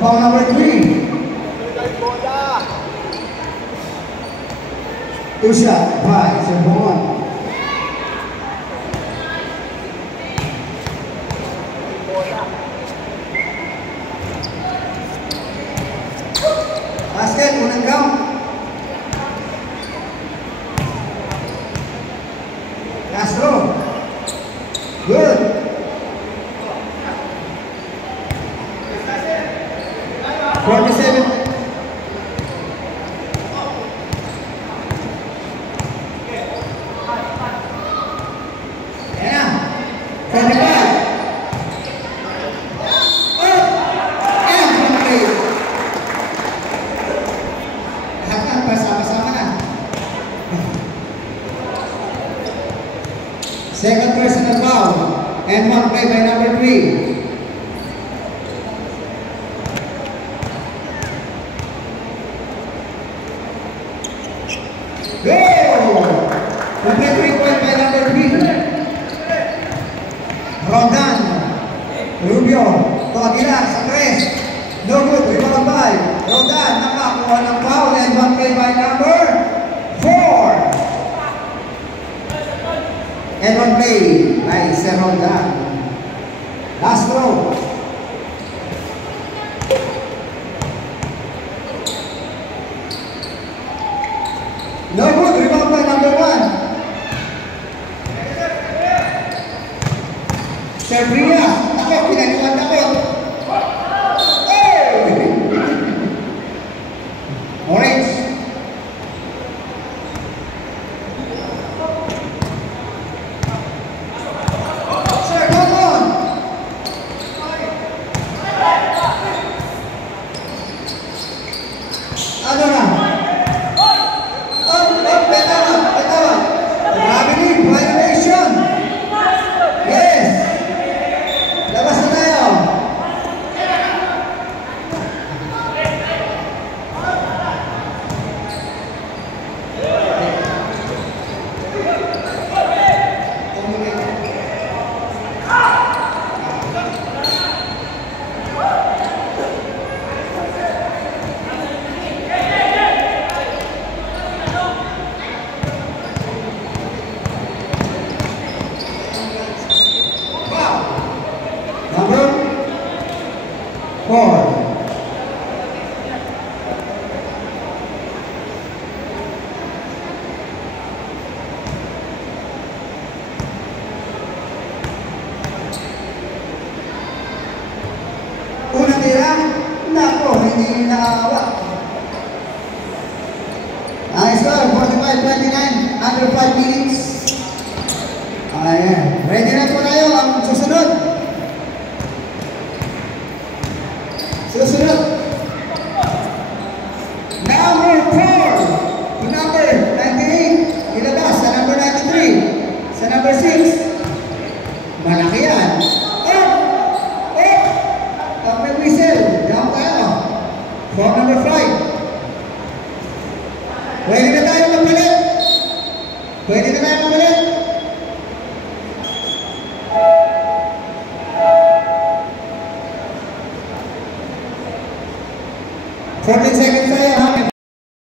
Foul number 3. Two shot by Servon. Basket, unang count. Castro. Good. Forty-seven. Yeah. 25. Second personal foul and one play by number 3. Go! Complete 3-point by number 3. Roldan. Rubio. Aguilar sa 3. No good. Rebound by Roldan. Nakakuha ng foul and one play by number 4. And one play by Roldan. Last throw. No good. Rebound by number 1. Serbria. Ako, pinaliwan ako. Orange. Unang tira, nako, hindi nakawa. Nice score, 45-29, under 5 minutes. Ayan, ready na po tayo ang susunod. Number 4 to number 98, ilabas sa number 93, sa number 6. Malaki yan. For number 5. Pwede na tayo magpalit. Pwede na tayo magpalit. 14 seconds.